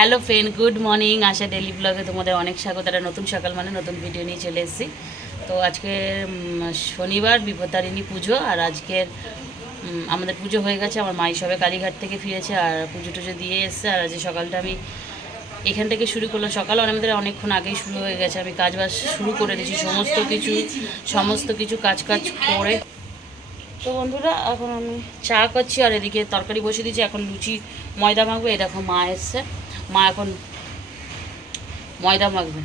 Hello friend, good morning. Asha daily ব্লগে তোমাদের অনেক স্বাগত। একটা নতুন সকাল মানে নতুন ভিডিও নিয়ে চলে এসেছি। তো আজকে শনিবার, বিপত্তারিণী পুজো। আর আজকের আমাদের পুজো হয়ে গেছে। আমার মাই সবে কালীঘাট থেকে ফিরেছে আর পুজো টুজো দিয়ে এসছে। আর আজকে সকালটা আমি এখান থেকে শুরু করলাম। সকাল আমাদের অনেকক্ষণ আগেই শুরু হয়ে গেছে। আমি কাজ বাজ শুরু করে দিয়েছি, সমস্ত কিছু কাজ করে। তো বন্ধুরা, এখন আমি চা করছি আর এদিকে তরকারি বসিয়ে দিয়েছি। এখন লুচি ময়দা মাখবে। এই দেখো মা এসছে, মা এখন ময়দা মাখবে।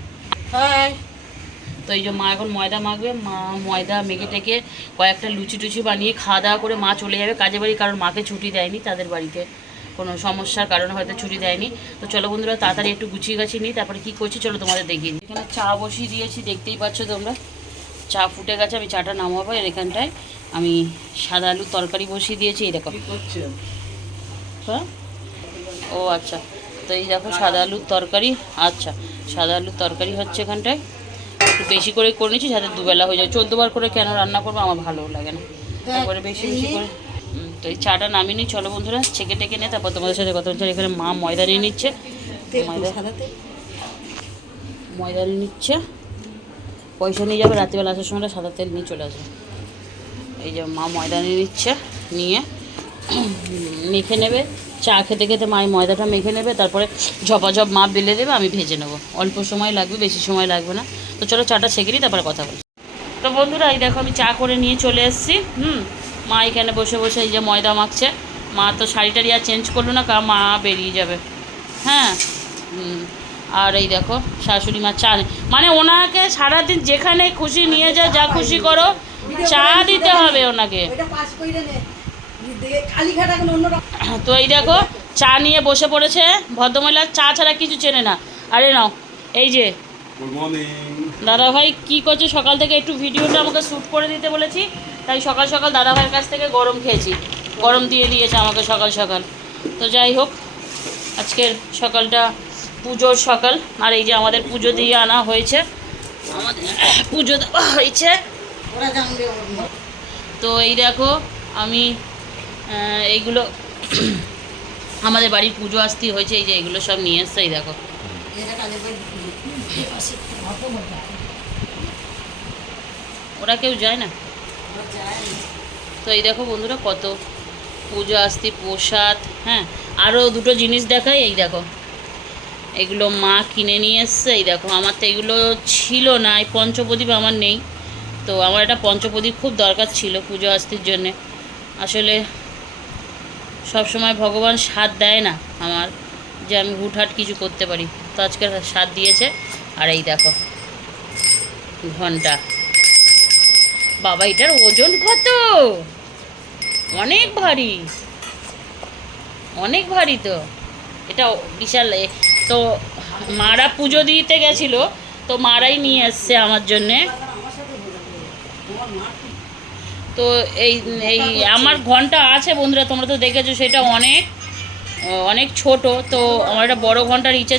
তো এই যে মা এখন ময়দা মাখবে। মা ময়দা মেখে টেকে কয়েকটা লুচি টুচি বানিয়ে খাওয়া দাওয়া করে মা চলে যাবে কাজে বাড়ি, কারণ মাকে ছুটি দেয়নি, তাদের বাড়িতে কোনো সমস্যার কারণে হয়তো ছুটি দেয়নি। তো চলো বন্ধুরা, তাড়াতাড়ি একটু গুছিয়ে গাছিয়ে নিই, তারপরে কী করছি চলো তোমাদের দেখিয়ে দিই। এখানে চা বসিয়ে দিয়েছি, দেখতেই পাচ্ছ তোমরা। চা ফুটে গেছে, আমি চাটা নামাবো। এর এখানটায় আমি সাদা আলুর তরকারি বসিয়ে দিয়েছি। এই দেখো। হ্যাঁ, ও আচ্ছা। তো এই দেখো সাদা আলুর তরকারি। আচ্ছা, সাদা আলুর তরকারি হচ্ছে এখানটায়। একটু বেশি করে নিচ্ছি যাতে দুবেলা হয়ে যায়। 14 বার করে কেন রান্না করবো, আমার ভালোও লাগে না, তারপরে বেশি করে। তো এই চাটা নামিয়ে নিই। চলো বন্ধুরা, ছেঁকে টেকে নিয়ে তারপর তোমাদের সাথে কথা বলছে। এখানে মা ময়দা নিয়ে নিচ্ছে, ময়দা নিয়ে নিচ্ছে। পয়সা নিয়ে যাবে, রাত্রিবেলা আসার সময় সাদা তেল নিয়ে চলে আসবে। এই যে মা ময়দা নিয়ে নিচ্ছে, নিয়ে মেখে নেবে। চা খেতে খেতে মা ময়দাটা মেখে নেবে, তারপরে ঝপাঝপ মা বেলে দেবে, আমি ভেজে নেবো। অল্প সময় লাগবে, বেশি সময় লাগবে না। তো চলো চাটা ছেঁকে নিই, তারপরে কথা বলছি। তো বন্ধুরা, এই দেখো আমি চা করে নিয়ে চলে এসেছি। মা এখানে বসে বসে এই যে ময়দা মাখছে। মা তো শাড়ি টাড়ি আর চেঞ্জ করলো না, কারণ মা বেরিয়ে যাবে। হ্যাঁ, আর এই দেখো শাশুড়ি মা চা, মানে ওনাকে সারাদিন যেখানে খুশি নিয়ে যা, যা খুশি করো, চা দিতে হবে ওনাকে। তো এই দেখো চা নিয়ে বসে পড়েছে ভদ্রমহিলা, চা ছাড়া কিছু চেনে না। আরে নাও, এই যে দাদাভাই কি করছে সকাল থেকে, একটু ভিডিওটা আমাকে শ্যুট করে দিতে বলেছি, তাই সকাল সকাল দাদাভাইয়ের কাছ থেকে গরম খেয়েছি। গরম দিয়ে দিয়েছে আমাকে সকাল সকাল। তো যাই হোক, আজকের সকালটা পুজোর সকাল। আর এই যে আমাদের পুজো দিয়ে আনা হয়েছে, আমাদের পুজো দেওয়া হয়েছে। তো এই দেখো আমি এইগুলো আমাদের বাড়ির পুজো আসতে হয়েছে, এই যে এগুলো সব নিয়ে এসছে। এই দেখো, ওরা কেউ যায় না। তো এই দেখো বন্ধুরা, কত পুজো আসতে প্রসাদ। হ্যাঁ, আরও দুটো জিনিস দেখাই। এই দেখো, এগুলো মা কিনে নিয়ে এসছে। এই দেখো, আমার তো এগুলো ছিল না, এই পঞ্চপ্রদীপ আমার নেই। তো আমার একটা পঞ্চপ্রদীপ খুব দরকার ছিল পুজো আসতির জন্যে। আসলে সব সময় ভগবান সাথ দেয় না আমার, যে আমি হুটহাট কিছু করতে পারি। তো আজকে সাথ দিয়েছে। আর এই দেখো ঘন্টা, বাবা এটার ওজন কত, অনেক ভারী, অনেক ভারী। তো এটা বিশাল। তো মারা পুজো দিতে গেছিলো, তো মারাই নিয়ে এসছে আমার জন্যে। তো এই এই আমার ঘন্টা আছে বন্ধুরা, তোমরা তো দেখেছো, সেটা অনেক অনেক ছোট। তো আমার একটা বড় ঘন্টার ইচ্ছা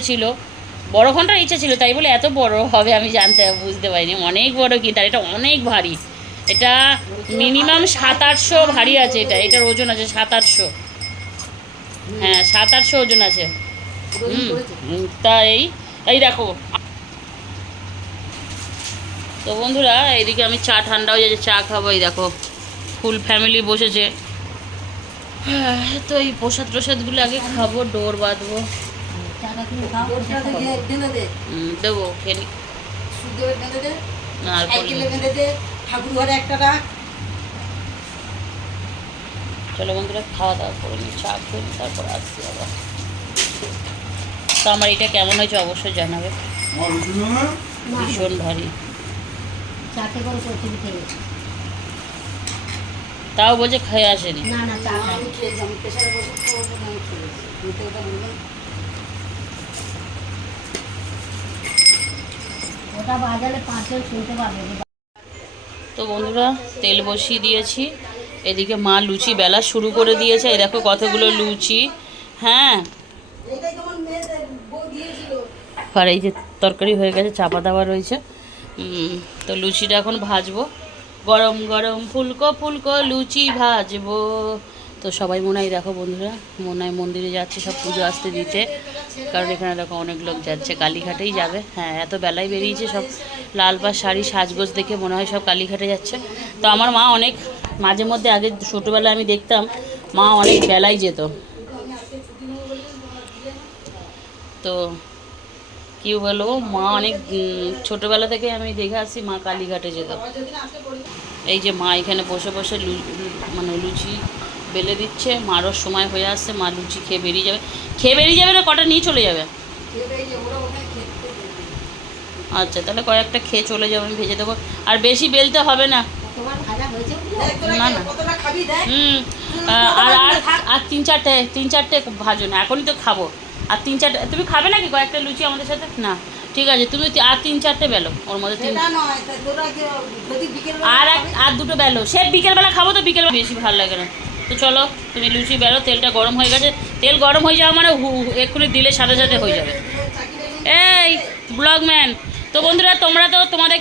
ছিল, তাই বলে এত বড় হবে আমি বুঝতে পারিনি। অনেক বড় কি, তার এটা অনেক ভারী। এটা মিনিমাম 700-800 ভারী আছে। এটার ওজন আছে 700-800। হ্যাঁ, 700-800 ওজন আছে। তা এই দেখো। তো বন্ধুরা, এইদিকে আমি চা ঠান্ডা হয়ে যাচ্ছে, চা খাবো। এই দেখো ফুল ফ্যামিলি বসেছে। তো এই প্রসাদগুলো আগে খাবো, ডোর বাঁধবো। দেবো খেলি চলো বন্ধুরা, খাওয়া দাওয়া করে নিই, চা খেয়ে নিই, তারপর আসছি আবার। তো আমার এটা কেমন হয়েছে অবশ্যই জানাবে। ভীষণ ভারী, তাও বলছে খেয়ে আসেনি। তো বন্ধুরা, তেল বসিয়ে দিয়েছি। এদিকে মা লুচি বেলা শুরু করে দিয়েছে। এই দেখো কতগুলো লুচি। হ্যাঁ, আর এই যে তরকারি হয়ে গেছে, চাপা দেওয়া রয়েছে। তো লুচিটা এখন ভাজবো। গরম গরম ফুলকো ফুলকো লুচি ভাজবো। তো সবাই মনে হয় দেখো বন্ধুরা, মনে হয় মন্দিরে যাচ্ছে সব পুজো আসতে দিতে। কারণ এখানে দেখো অনেক লোক যাচ্ছে, কালীঘাটেই যাবে। হ্যাঁ, এত বেলায় বেরিয়েছে সব, লাল পাড় শাড়ি সাজগোজ দেখে মনে হয় সব কালীঘাটে যাচ্ছে। তো আমার মা অনেক মাঝে মধ্যে, আগে ছোটোবেলায় আমি দেখতাম মা অনেক বেলায় যেত। তো কি বলবো, মা অনেক ছোটোবেলা থেকে আমি দেখে আসছি মা কালীঘাটে যেত। এই যে মা এখানে বসে বসে মানে লুচি বেলে দিচ্ছে, মারও সময় হয়ে আসছে, মা লুচি খেয়ে বেরিয়ে যাবে। খেয়ে বেরিয়ে যাবে না, কটা নিয়ে চলে যাবে? আচ্ছা, তাহলে কয়েকটা খেয়ে চলে যাবো, আমি ভেজে দেবো। আর বেশি বেলতে হবে না, না না। আর আর আর তিন চারটে ভাজো না, এখনই তো খাবো। আর 3-4, তুমি খাবে নাকি কয়েকটা লুচি আমাদের সাথে? না, ঠিক আছে, তুমি আর 3-4টে বেলো, ওর মধ্যে আর দুটো বেলো। সে বিকেলবেলা খাবো, তো বিকেল বেশি ভালো লাগে না। তো চলো তুমি লুচি বেলো, তেলটা গরম হয়ে গেছে। তেল গরম হয়ে যাওয়া মানে এক্ষুনি দিলে সাথে সাথে হয়ে যাবে। এই ব্লগম্যান, তো বন্ধুরা তোমরা তো তোমাদের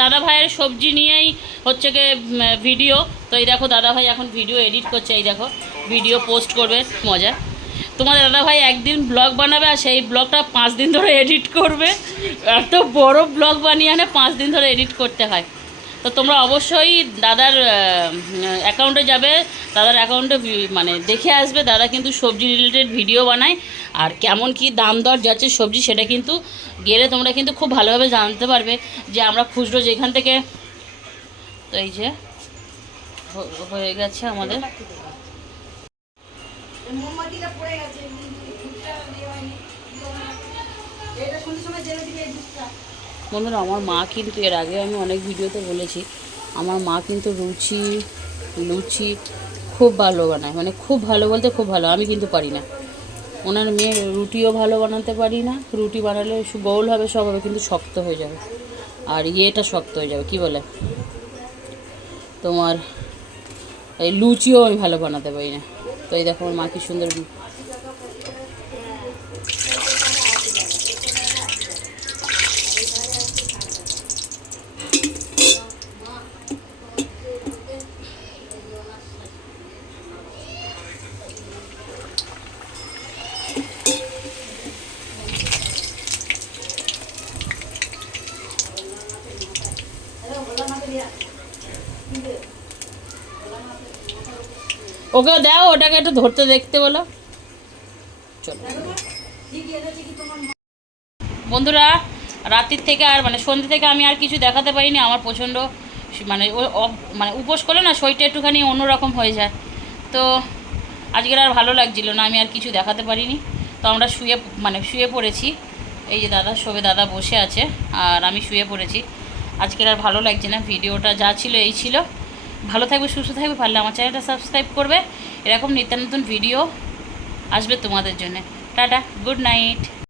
দাদা ভাইয়ের সবজি নিয়েই হচ্ছে গিয়ে ভিডিও। তো এই দেখো দাদা ভাই এখন ভিডিও এডিট করছে, এই দেখো ভিডিও পোস্ট করবে। মজা, তোমাদের দাদা ভাই একদিন ব্লগ বানাবে আর সেই ব্লগটা 5 দিন ধরে এডিট করবে। এত বড় ব্লগ বানিয়ে আনে 5 দিন ধরে এডিট করতে হয়। তো তোমরা অবশ্যই দাদার অ্যাকাউন্টে যাবে, দাদার অ্যাকাউন্টে মানে দেখে আসবে। দাদা কিন্তু সবজি রিলেটেড ভিডিও বানায়, আর কেমন কি দাম দর যাচ্ছে সবজি, সেটা কিন্তু গেলে তোমরা কিন্তু খুব ভালোভাবে জানতে পারবে যে আমরা খুচরো যেখান থেকে। তো এই যে হয়ে গেছে আমাদের। বন্ধুরা, আমার মা কিন্তু, এর আগে আমি অনেক ভিডিওতে বলেছি, আমার মা কিন্তু লুচি খুব ভালো বানায়, মানে খুব ভালো বলতে খুব ভালো। আমি কিন্তু পারি না। ওনার মেয়ে রুটিও ভালো বানাতে পারি না। রুটি বানালে গোল হবে, সব হবে, কিন্তু শক্ত হয়ে যাবে। আর ইয়েটা শক্ত হয়ে যাবে, কি বলে তোমার, এই লুচিও আমি ভালো বানাতে পারি না। তো এই দেখো আমার মা কি সুন্দর। ওকে দাও, ওটাকে একটু ধরতে দেখতে বলো। চলো বন্ধুরা, রাত্রির থেকে আর মানে সন্ধ্যে থেকে আমি আর কিছু দেখাতে পারিনি। আমার প্রচণ্ড মানে মানে উপোস করলে না শরীরটা একটুখানি অন্যরকম হয়ে যায়। তো আজকের আর ভালো লাগছিল না, আমি আর কিছু দেখাতে পারিনি। তো আমরা শুয়ে পড়েছি। এই যে দাদা শোবে, দাদা বসে আছে আর আমি শুয়ে পড়েছি। আজকের আর ভালো লাগছে না। ভিডিওটা যা ছিল এই ছিল। ভালো থাকবে, সুস্থ থাকবে, পারলে আমার চ্যানেলটা সাবস্ক্রাইব করবে। এরকম নিত্য নতুন ভিডিও আসবে তোমাদের জন্য। Tata, good night.